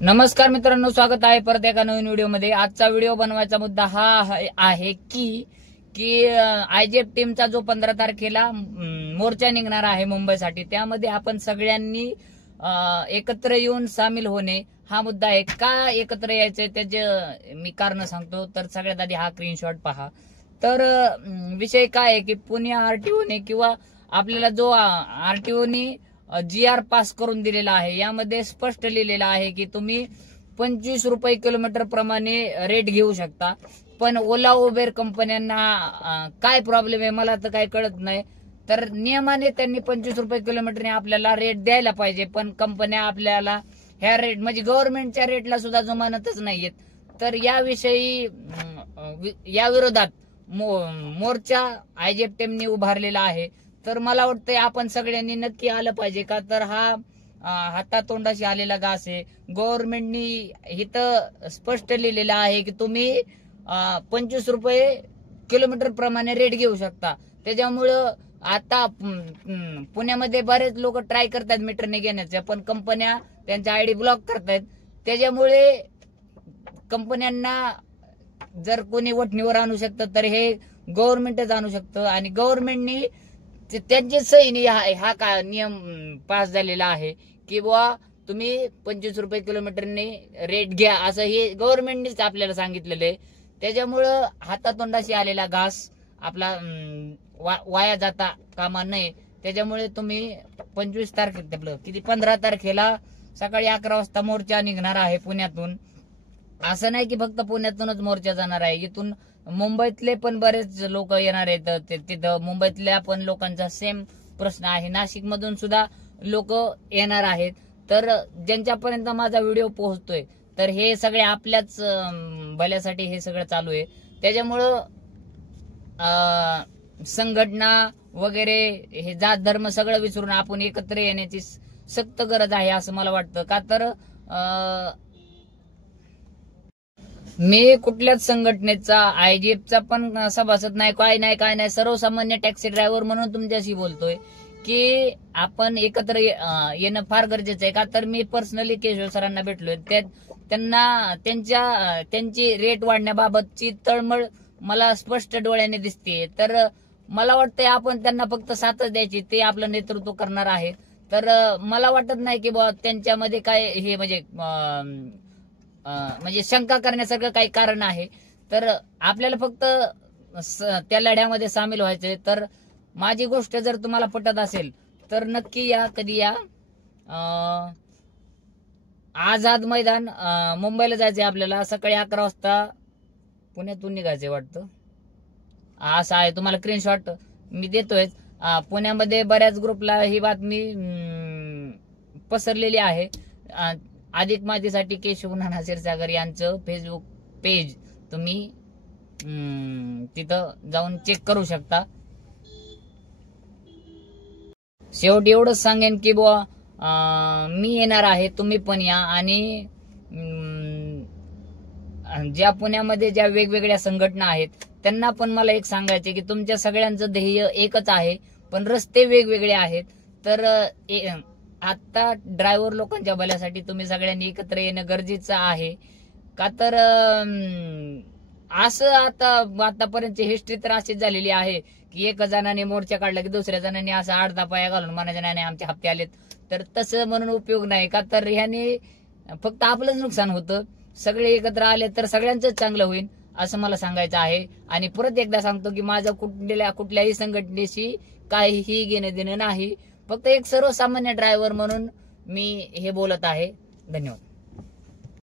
नमस्कार मित्रांनो, स्वागत आहे परत एका नवीन व्हिडिओमध्ये। आजचा व्हिडिओ बनवायचा मुद्दा हा आहे की आयजेफ टीमचा जो 15 तारखेला मोर्चा निघणार आहे मुंबईसाठी, त्यामध्ये आपण सगळ्यांनी एकत्र येऊन सामील होणे हा मुद्दा आहे। का एकत्र यायचंय त्याचे मी कारण सांगतो। तर सगळ्यात आधी हा स्क्रीनशॉट पहा। तर विषय काय आहे की पुणे आरटीओने किंवा आपल्याला जो आरटीओने GR पास करून दिलेला आहे, यामध्ये स्पष्ट लिहिलेलं आहे की तुम्ही 25 रुपये किलोमीटर प्रमाणे रेट घेऊ शकता। पण ओला उबेर कंपन्यांना काय प्रॉब्लेम आहे मला तर काही कळत नाही। तर नियमाने त्यांनी 25 रुपये किलोमीटरने आपल्याला रेट द्यायला पाहिजे, पण कंपन्या आपल्याला ह्या रेट म्हणजे गव्हर्नमेंटच्या रेटला सुद्धा जुमानतच नाहीयेत। तर याविषयी या विरोधात मोर्चा आयजेफ टीमने उभारलेला आहे। तर मला वाटतंय आपण सगळ्यांनी नक्की आलं पाहिजे, का तर हा हातातोंडाशी आलेला घास आहे। गव्हर्नमेंटनी इथं स्पष्ट लिहिलेलं आहे की तुम्ही 25 रुपये किलोमीटर प्रमाणे रेट घेऊ शकता। त्याच्यामुळं आता पुण्यामध्ये बरेच लोक ट्राय करतात मीटरने घेण्याचं, पण कंपन्या त्यांचा आयडी ब्लॉक करतायत। त्याच्यामुळे कंपन्यांना जर कोणी वठणीवर आणू शकतं तर हे गव्हर्नमेंटच आणू शकतं, आणि गव्हर्नमेंटनी त्यांची सहीने हा का नियम पास झालेला आहे की बुवा तुम्ही 25 रुपये किलोमीटरने रेट घ्या, असं हे गव्हर्नमेंटनेच आपल्याला सांगितलेलं आहे। त्याच्यामुळं हातातोंडाशी आलेला घास आपला वाया जाता कामा नये। त्याच्यामुळे तुम्ही 25 तारखेला किती 15 तारखेला सकाळी 11 वाजता मोर्चा निघणार आहे पुण्यातून। असं नाही की फक्त पुण्यातूनच मोर्चा जाणार आहे, इथून मुंबईतले पण बरेच लोक येणार आहेत। तिथं मुंबईतल्या पण लोकांचा सेम प्रश्न आहे, नाशिक मधून सुद्धा लोक येणार आहेत। तर ज्यांच्यापर्यंत माझा व्हिडिओ पोहोचतोय तर हे सगळे आपल्याच भल्यासाठी हे सगळं चालू आहे। त्याच्यामुळं संघटना वगैरे हे जात धर्म सगळं विसरून आपण एकत्र येण्याची सक्त गरज आहे असं मला वाटतं। का तर मी कुठल्याच संघटनेचा आयजीएफचा पण सभासद नाही, काय नाही, सर्वसामान्य टॅक्सी ड्रायव्हर म्हणून तुमच्याशी बोलतोय की आपण एकत्र येणं फार गरजेचं आहे। का तर मी पर्सनली केशव सरांना भेटलोय, त्यांना त्यांची रेट वाढण्याबाबतची तळमळ मला स्पष्ट डोळ्याने दिसते। तर मला वाटतंय आपण त्यांना फक्त साथच द्यायची, ते आपलं नेतृत्व करणार आहे। तर मला वाटत नाही की बाबा त्यांच्यामध्ये काय हे म्हणजे शंका करण्यासारखं काही कारण आहे। तर आपल्याला फक्त त्या लढ्यामध्ये सामील व्हायचंय। तर माझी गोष्ट जर तुम्हाला पटत असेल तर नक्की या, कधी या। आझाद मैदान मुंबईला जायचंय आपल्याला, सकाळी 11 वाजता पुण्यातून निघायचंय वाटतं, असं आहे। तुम्हाला स्क्रीनशॉट मी देतोय। पुण्यामध्ये बऱ्याच ग्रुपला ही बातमी पसरलेली आहे। अधिक माहितीसाठी केशव नाना क्षीरसागर यांचं फेसबुक पेज तुम्ही तिथं जाऊन चेक करू शकता। शेवटी एवढंच सांगेन की बुवा मी येणार आहे, तुम्ही पण या। आणि ज्या पुण्यामध्ये ज्या वेगवेगळ्या संघटना आहेत त्यांना पण मला एक सांगायचे की तुमच्या सगळ्यांचं ध्येय एकच आहे, पण रस्ते वेगवेगळे आहेत। तर आता ड्रायव्हर लोकांच्या भल्यासाठी तुम्ही सगळ्यांनी एकत्र येणं गरजेचं आहे। का तर असं आतापर्यंतची हिस्ट्री तर अशीच झालेली आहे की एक जणाने मोर्चा काढला की दुसऱ्या जणांनी असं आडदा पाया घालून म्हणायचं नाही आमचे हप्ते आलेत। तर तसं म्हणून उपयोग नाही, का तर ह्याने फक्त आपलंच नुकसान होतं। सगळे एकत्र आले तर सगळ्यांचंच चांगलं होईल असं मला सांगायचं आहे। आणि परत एकदा सांगतो की माझं कुठल्याही संघटनेशी काहीही घेणं देणं नाही, फक्त एक सर्वसामान्य ड्रायव्हर म्हणून मी हे बोलत आहे। धन्यवाद।